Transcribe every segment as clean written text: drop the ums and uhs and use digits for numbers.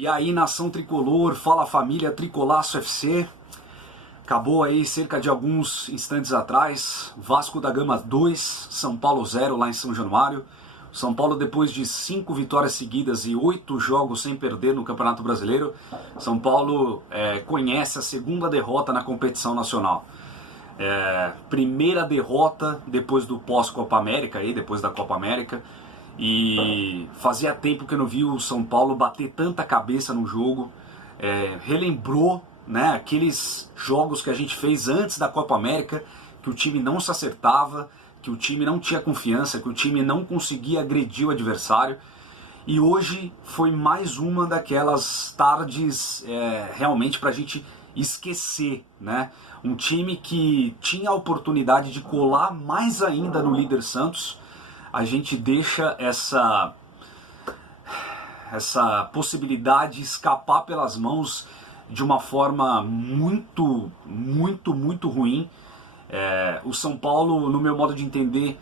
E aí, nação tricolor, fala família Tricolaço FC. Acabou aí cerca de alguns instantes atrás, Vasco da Gama 2, São Paulo 0 lá em São Januário. São Paulo, depois de 5 vitórias seguidas e 8 jogos sem perder no Campeonato Brasileiro, São Paulo conhece a segunda derrota na competição nacional. Primeira derrota depois do pós-Copa América, depois da Copa América. E fazia tempo que eu não vi o São Paulo bater tanta cabeça no jogo. Relembrou, né, aqueles jogos que a gente fez antes da Copa América, que o time não se acertava, que o time não tinha confiança, que o time não conseguia agredir o adversário. E hoje foi mais uma daquelas tardes realmente para a gente esquecer, né? Um time que tinha a oportunidade de colar mais ainda no líder Santos. A gente deixa essa possibilidade escapar pelas mãos de uma forma muito ruim. O São Paulo, no meu modo de entender,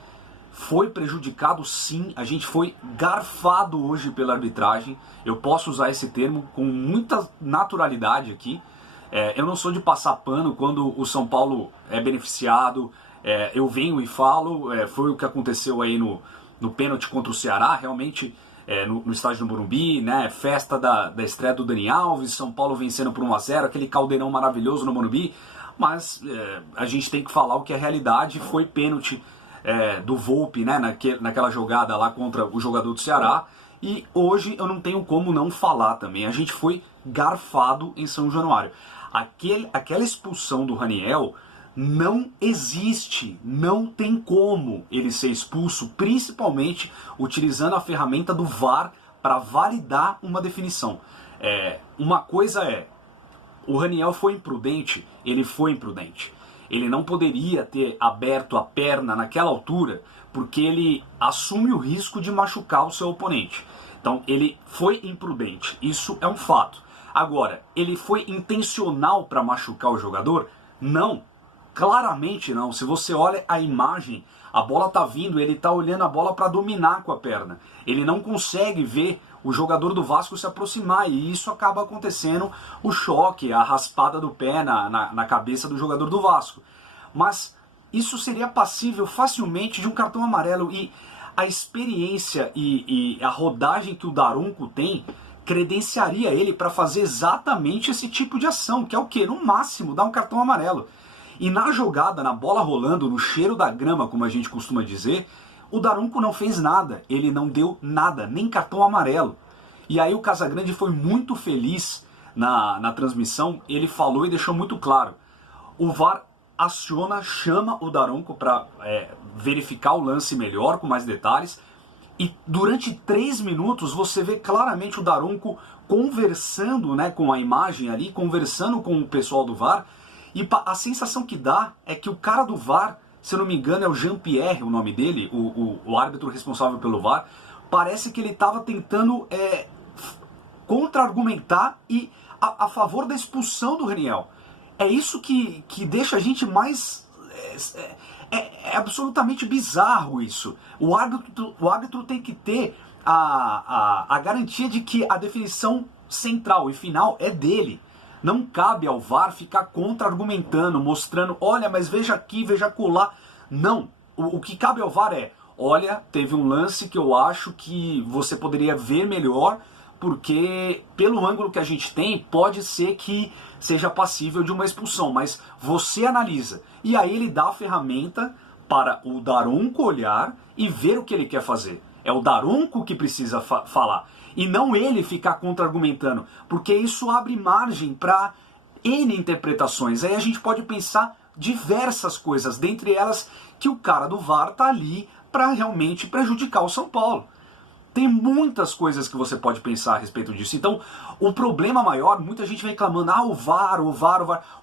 foi prejudicado sim. A gente foi garfado hoje pela arbitragem. Eu posso usar esse termo com muita naturalidade aqui. Eu não sou de passar pano quando o São Paulo é beneficiado. Eu venho e falo, foi o que aconteceu aí no pênalti contra o Ceará, realmente no estádio do Morumbi, né? Festa da estreia do Dani Alves, São Paulo vencendo por 1-0, aquele caldeirão maravilhoso no Morumbi, mas a gente tem que falar o que é realidade. Foi pênalti do Volpi, né? Naquela jogada lá contra o jogador do Ceará, e hoje eu não tenho como não falar também, a gente foi garfado em São Januário. Aquela expulsão do Raniel não existe, não tem como ele ser expulso, principalmente utilizando a ferramenta do VAR para validar uma definição. Uma coisa o Raniel foi imprudente, ele foi imprudente. Ele não poderia ter aberto a perna naquela altura, porque ele assume o risco de machucar o seu oponente. Então ele foi imprudente, isso é um fato. Agora, ele foi intencional para machucar o jogador? Não. Claramente não. Se você olha a imagem, a bola tá vindo, ele tá olhando a bola para dominar com a perna. Ele não consegue ver o jogador do Vasco se aproximar, e isso acaba acontecendo, o choque, a raspada do pé na cabeça do jogador do Vasco. Mas isso seria passível facilmente de um cartão amarelo, e a experiência e a rodagem que o Daronco tem credenciaria ele para fazer exatamente esse tipo de ação, que é o quê? No máximo, dar um cartão amarelo. E na jogada, na bola rolando, no cheiro da grama, como a gente costuma dizer, o Daronco não fez nada, ele não deu nada, nem cartão amarelo. E aí o Casagrande foi muito feliz na transmissão, ele falou e deixou muito claro. O VAR aciona, chama o Daronco para verificar o lance melhor, com mais detalhes, e durante 3 minutos você vê claramente o Daronco conversando, né, com a imagem ali, conversando com o pessoal do VAR. E a sensação que dá é que o cara do VAR, se eu não me engano é o Jean-Pierre o nome dele, o árbitro responsável pelo VAR, parece que ele estava tentando contra-argumentar e a favor da expulsão do Raniel. É isso que deixa a gente mais... É absolutamente bizarro isso. O árbitro tem que ter a garantia de que a definição central e final é dele. Não cabe ao VAR ficar contra-argumentando, mostrando, olha, mas veja aqui, veja acolá. Não. O que cabe ao VAR olha, teve um lance que eu acho que você poderia ver melhor, porque pelo ângulo que a gente tem, pode ser que seja passível de uma expulsão, mas você analisa. E aí ele dá a ferramenta para o Daronco olhar e ver o que ele quer fazer. É o Daronco que precisa falar. E não ele ficar contra-argumentando, porque isso abre margem para N interpretações. Aí a gente pode pensar diversas coisas, dentre elas que o cara do VAR tá ali para realmente prejudicar o São Paulo. Tem muitas coisas que você pode pensar a respeito disso. Então, o problema maior, muita gente vem reclamando, o VAR.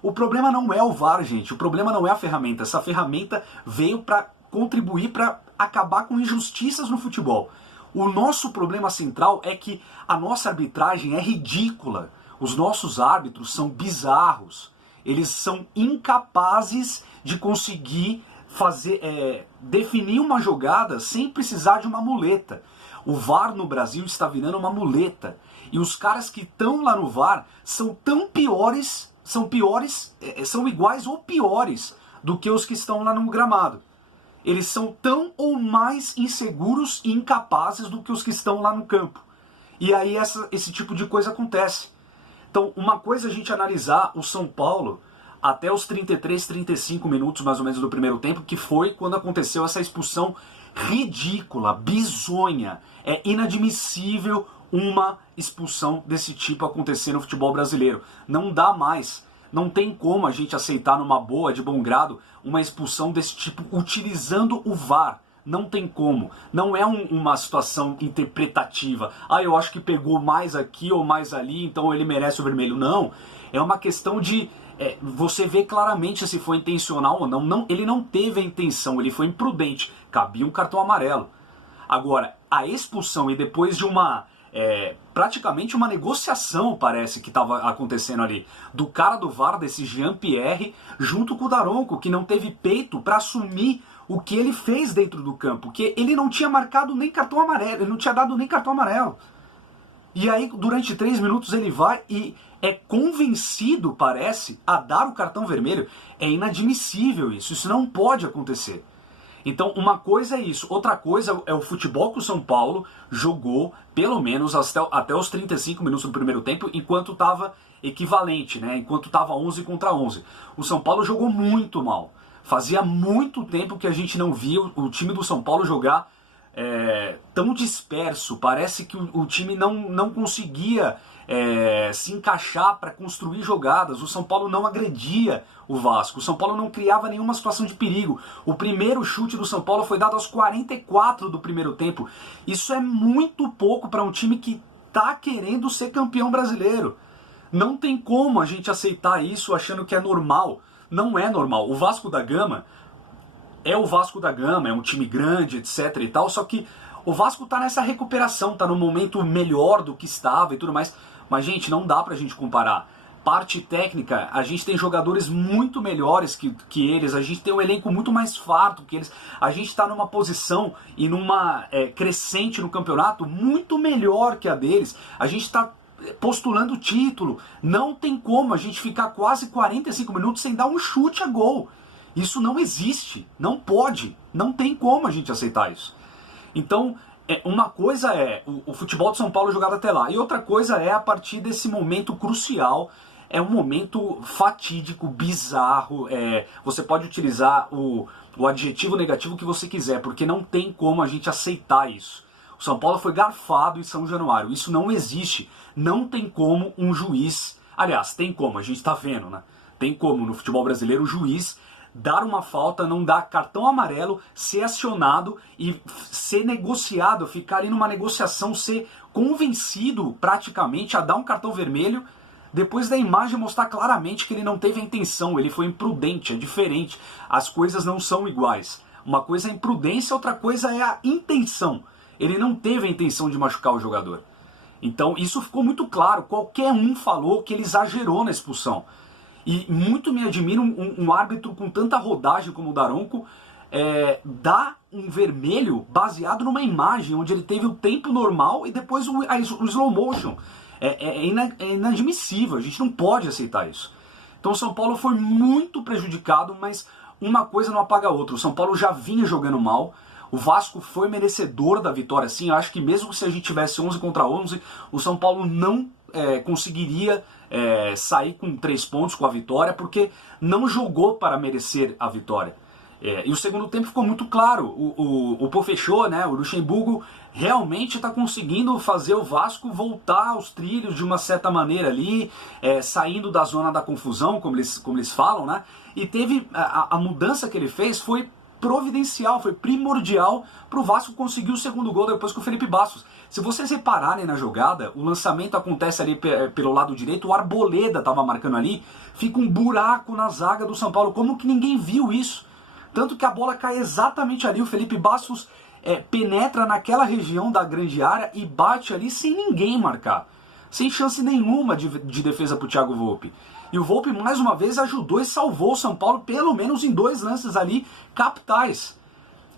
O problema não é o VAR, gente. O problema não é a ferramenta. Essa ferramenta veio para contribuir para acabar com injustiças no futebol. O nosso problema central é que a nossa arbitragem é ridícula. Os nossos árbitros são bizarros. Eles são incapazes de conseguir definir uma jogada sem precisar de uma muleta. O VAR no Brasil está virando uma muleta. E os caras que estão lá no VAR são tão piores, são iguais ou piores do que os que estão lá no gramado. Eles são tão ou mais inseguros e incapazes do que os que estão lá no campo. E aí esse tipo de coisa acontece. Então, uma coisa é a gente analisar o São Paulo até os 33, 35 minutos mais ou menos do primeiro tempo, que foi quando aconteceu essa expulsão ridícula, bizonha. É inadmissível uma expulsão desse tipo acontecer no futebol brasileiro. Não dá mais. Não tem como a gente aceitar numa boa, de bom grado, uma expulsão desse tipo utilizando o VAR. Não tem como. Não é uma situação interpretativa. Eu acho que pegou mais aqui ou mais ali, então ele merece o vermelho. Não. É uma questão de você ver claramente se foi intencional ou não. Ele não teve a intenção, ele foi imprudente. Cabia um cartão amarelo. Agora, a expulsão e depois de praticamente uma negociação, parece que estava acontecendo ali, do cara do VAR, desse Jean-Pierre, junto com o Daronco, que não teve peito para assumir o que ele fez dentro do campo, que ele não tinha marcado nem cartão amarelo, ele não tinha dado nem cartão amarelo. E aí, durante 3 minutos, ele vai e é convencido, parece, a dar o cartão vermelho. É inadmissível isso não pode acontecer. Então, uma coisa é isso, outra coisa é o futebol que o São Paulo jogou, pelo menos até os 35 minutos do primeiro tempo, enquanto estava equivalente, né? Enquanto estava 11 contra 11. O São Paulo jogou muito mal. Fazia muito tempo que a gente não via o time do São Paulo jogar tão disperso. Parece que o time não conseguia se encaixar para construir jogadas. O São Paulo não agredia o Vasco. O São Paulo não criava nenhuma situação de perigo. O primeiro chute do São Paulo foi dado aos 44 do primeiro tempo. Isso é muito pouco para um time que está querendo ser campeão brasileiro. Não tem como a gente aceitar isso achando que é normal. Não é normal. O Vasco da Gama é o Vasco da Gama, é um time grande, etc e tal, só que o Vasco tá nessa recuperação, tá no momento melhor do que estava e tudo mais. Mas, gente, não dá pra gente comparar. Parte técnica, a gente tem jogadores muito melhores que eles, a gente tem um elenco muito mais farto que eles, a gente tá numa posição e numa crescente no campeonato muito melhor que a deles, a gente tá postulando o título. Não tem como a gente ficar quase 45 minutos sem dar um chute a gol. Isso não existe, não pode, não tem como a gente aceitar isso. Então, uma coisa é o futebol de São Paulo jogado até lá, e outra coisa é a partir desse momento crucial, é um momento fatídico, bizarro, você pode utilizar o adjetivo negativo que você quiser, porque não tem como a gente aceitar isso. O São Paulo foi garfado em São Januário, isso não existe, não tem como um juiz, aliás, tem como, a gente está vendo, né? Tem como no futebol brasileiro o juiz dar uma falta, não dar cartão amarelo, ser acionado e ser negociado, ficar ali numa negociação, ser convencido praticamente a dar um cartão vermelho, depois da imagem mostrar claramente que ele não teve a intenção, ele foi imprudente, é diferente, as coisas não são iguais. Uma coisa é a imprudência, outra coisa é a intenção. Ele não teve a intenção de machucar o jogador. Então isso ficou muito claro, qualquer um falou que ele exagerou na expulsão. E muito me admira um árbitro com tanta rodagem como o Daronco dar um vermelho baseado numa imagem onde ele teve o tempo normal e depois o slow motion. É inadmissível, a gente não pode aceitar isso. Então o São Paulo foi muito prejudicado, mas uma coisa não apaga a outra. O São Paulo já vinha jogando mal, o Vasco foi merecedor da vitória, sim. Eu acho que mesmo se a gente tivesse 11 contra 11, o São Paulo não conseguiria sair com 3 pontos com a vitória, porque não jogou para merecer a vitória. E o segundo tempo ficou muito claro, o Pofechô, né, o Luxemburgo, realmente está conseguindo fazer o Vasco voltar aos trilhos de uma certa maneira ali, saindo da zona da confusão, como eles falam, né, e teve a mudança que ele fez foi providencial, foi primordial para o Vasco conseguir o segundo gol depois com o Felipe Bastos. Se vocês repararem na jogada, o lançamento acontece ali pelo lado direito, o Arboleda estava marcando ali, fica um buraco na zaga do São Paulo, como que ninguém viu isso? Tanto que a bola cai exatamente ali, o Felipe Bastos penetra naquela região da grande área e bate ali sem ninguém marcar, sem chance nenhuma de defesa para o Thiago Volpi. E o Volpi mais uma vez ajudou e salvou o São Paulo, pelo menos em 2 lances ali capitais.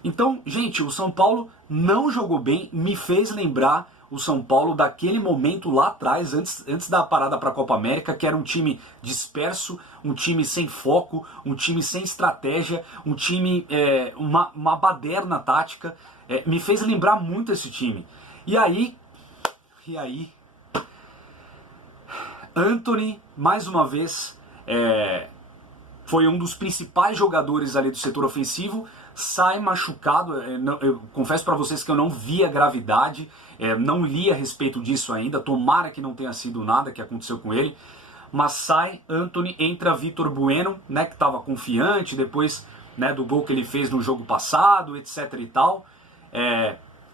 Então, gente, o São Paulo não jogou bem, me fez lembrar o São Paulo daquele momento lá atrás, antes da parada para a Copa América, que era um time disperso, um time sem foco, um time sem estratégia, um time, uma baderna tática. Me fez lembrar muito esse time. E aí, Antony, mais uma vez, foi um dos principais jogadores ali do setor ofensivo, sai machucado. Eu confesso para vocês que eu não vi a gravidade, não li a respeito disso ainda, tomara que não tenha sido nada que aconteceu com ele, mas sai Antony, entra Vitor Bueno, né, que estava confiante depois, né, do gol que ele fez no jogo passado, etc e tal.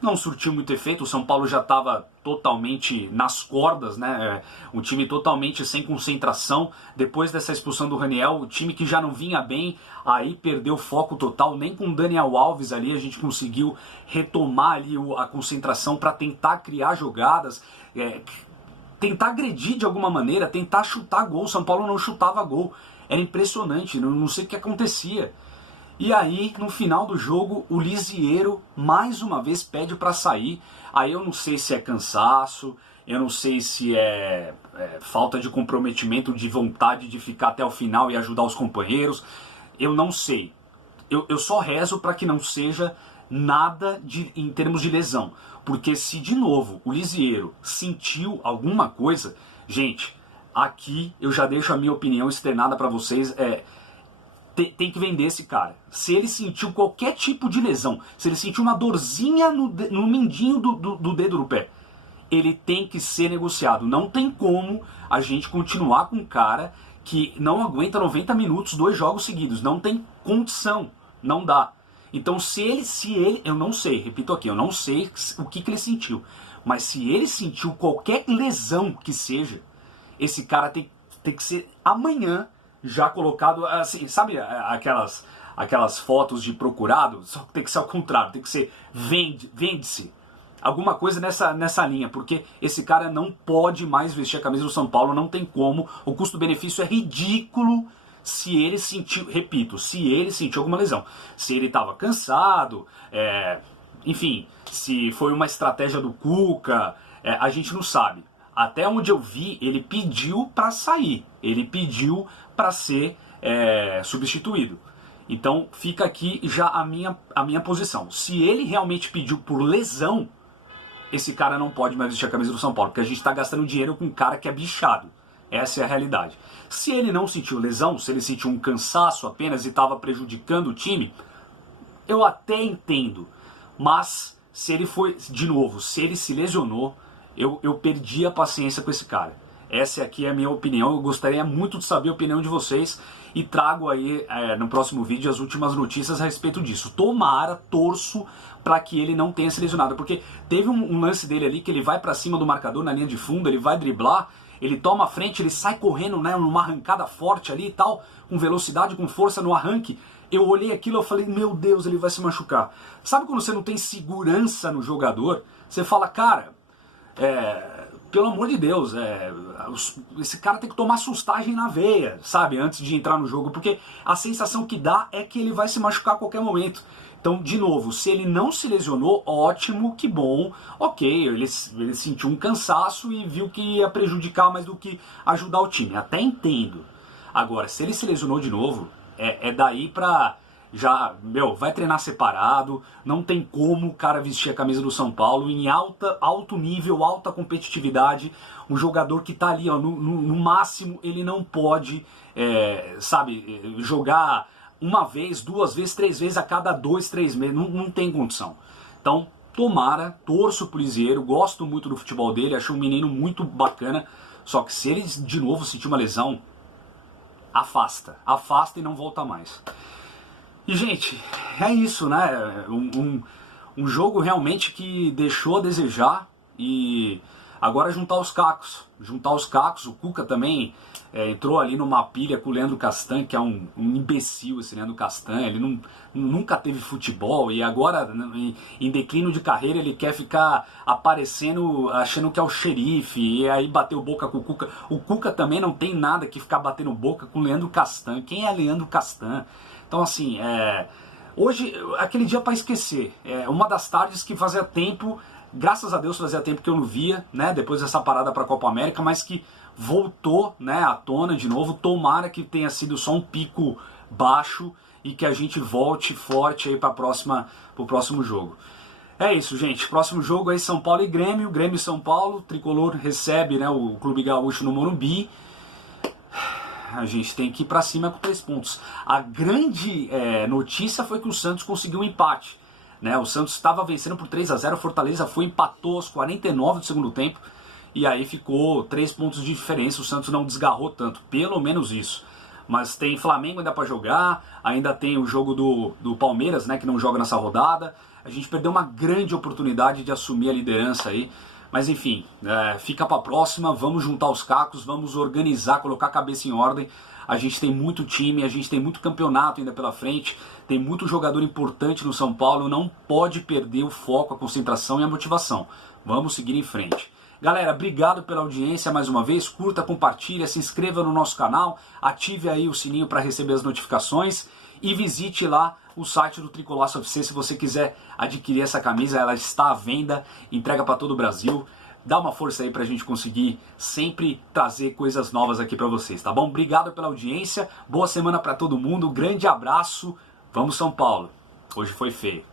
Não surtiu muito efeito, o São Paulo já estava totalmente nas cordas, né? Um time totalmente sem concentração. Depois dessa expulsão do Raniel, o time que já não vinha bem, aí perdeu foco total. Nem com o Daniel Alves ali a gente conseguiu retomar ali a concentração para tentar criar jogadas, tentar agredir de alguma maneira, tentar chutar gol. O São Paulo não chutava gol, era impressionante, não sei o que acontecia. E aí, no final do jogo, o Lisieiro, mais uma vez, pede para sair. Aí eu não sei se é cansaço, eu não sei se é falta de comprometimento, de vontade de ficar até o final e ajudar os companheiros. Eu não sei. Eu só rezo para que não seja nada em termos de lesão. Porque se, de novo, o Lisieiro sentiu alguma coisa... Gente, aqui eu já deixo a minha opinião externada para vocês... Tem que vender esse cara. Se ele sentiu qualquer tipo de lesão, se ele sentiu uma dorzinha no mindinho do dedo do pé, ele tem que ser negociado. Não tem como a gente continuar com um cara que não aguenta 90 minutos, 2 jogos seguidos. Não tem condição. Não dá. Então se ele, eu não sei, repito aqui, eu não sei o que ele sentiu. Mas se ele sentiu qualquer lesão que seja, esse cara tem que ser amanhã já colocado, assim, sabe aquelas fotos de procurado? Só que tem que ser ao contrário, tem que ser vende-se. Alguma coisa nessa linha, porque esse cara não pode mais vestir a camisa do São Paulo, não tem como, o custo-benefício é ridículo se ele sentiu, repito, se ele sentiu alguma lesão. Se ele estava cansado, enfim, se foi uma estratégia do Cuca, a gente não sabe. Até onde eu vi, ele pediu para sair, ele pediu para ser substituído. Então fica aqui já a minha posição. Se ele realmente pediu por lesão, esse cara não pode mais vestir a camisa do São Paulo, porque a gente está gastando dinheiro com um cara que é bichado. Essa é a realidade. Se ele não sentiu lesão, se ele sentiu um cansaço apenas e estava prejudicando o time, eu até entendo. Mas se ele foi, de novo, se ele se lesionou, eu perdi a paciência com esse cara. Essa aqui é a minha opinião, eu gostaria muito de saber a opinião de vocês e trago aí no próximo vídeo as últimas notícias a respeito disso. Tomara, torço para que ele não tenha se lesionado, porque teve um lance dele ali que ele vai para cima do marcador na linha de fundo, ele vai driblar, ele toma a frente, ele sai correndo, né, numa arrancada forte ali e tal, com velocidade, com força no arranque. Eu olhei aquilo e falei, meu Deus, ele vai se machucar. Sabe quando você não tem segurança no jogador? Você fala, cara... pelo amor de Deus, esse cara tem que tomar sustagem na veia, sabe, antes de entrar no jogo, porque a sensação que dá é que ele vai se machucar a qualquer momento. Então, de novo, se ele não se lesionou, ótimo, que bom, ok, ele sentiu um cansaço e viu que ia prejudicar mais do que ajudar o time, até entendo. Agora, se ele se lesionou de novo, daí pra... Já, vai treinar separado, não tem como o cara vestir a camisa do São Paulo em alto nível, alta competitividade. Um jogador que tá ali, ó, no máximo, ele não pode, jogar uma vez, 2 vezes, 3 vezes a cada 2, 3 meses, não tem condição. Então, tomara, torço pro Lisieiro, gosto muito do futebol dele, acho um menino muito bacana, só que se ele de novo sentir uma lesão, afasta e não volta mais. E, gente, é isso, né? Um jogo realmente que deixou a desejar e agora juntar os cacos. O Cuca também entrou ali numa pilha com o Leandro Castan, que é um imbecil esse Leandro Castan. Ele nunca teve futebol e agora, em declínio de carreira, ele quer ficar aparecendo, achando que é o xerife, e aí bateu boca com o Cuca. O Cuca também não tem nada que ficar batendo boca com o Leandro Castan. Quem é Leandro Castan? Então, assim, hoje, aquele dia para esquecer, uma das tardes que fazia tempo graças a Deus fazia tempo que eu não via, né, depois dessa parada para a Copa América, mas que voltou, né, à tona de novo. Tomara que tenha sido só um pico baixo e que a gente volte forte aí para o próximo jogo. É isso, gente. Próximo jogo aí São Paulo e Grêmio. Grêmio e São Paulo. O Tricolor recebe, né, o Clube Gaúcho no Morumbi. A gente tem que ir para cima com 3 pontos. A grande notícia foi que o Santos conseguiu um empate, né? O Santos estava vencendo por 3-0, Fortaleza empatou aos 49 do segundo tempo. E aí ficou 3 pontos de diferença. O Santos não desgarrou tanto, pelo menos isso. Mas tem Flamengo ainda para jogar, ainda tem o jogo do Palmeiras, né, que não joga nessa rodada. A gente perdeu uma grande oportunidade de assumir a liderança aí. Mas enfim, fica para a próxima, vamos juntar os cacos, vamos organizar, colocar a cabeça em ordem. A gente tem muito time, a gente tem muito campeonato ainda pela frente, tem muito jogador importante no São Paulo, não pode perder o foco, a concentração e a motivação. Vamos seguir em frente. Galera, obrigado pela audiência mais uma vez, curta, compartilha, se inscreva no nosso canal, ative aí o sininho para receber as notificações e visite lá o site do Tricolaço FC se você quiser adquirir essa camisa, ela está à venda, entrega para todo o Brasil. Dá uma força aí pra gente conseguir sempre trazer coisas novas aqui para vocês, tá bom? Obrigado pela audiência, boa semana para todo mundo, grande abraço, vamos São Paulo, hoje foi feio.